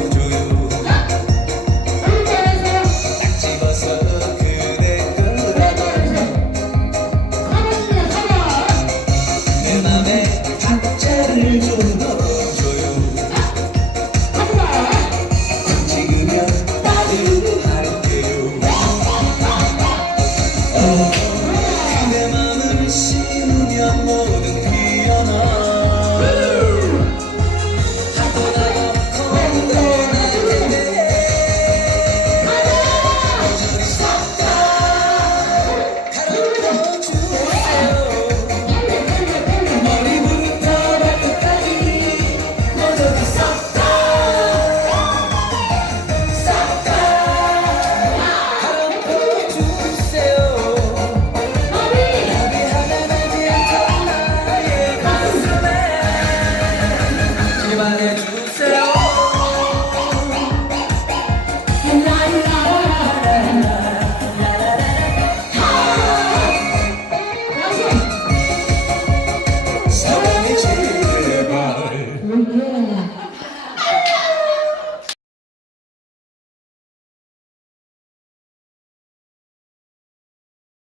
do you.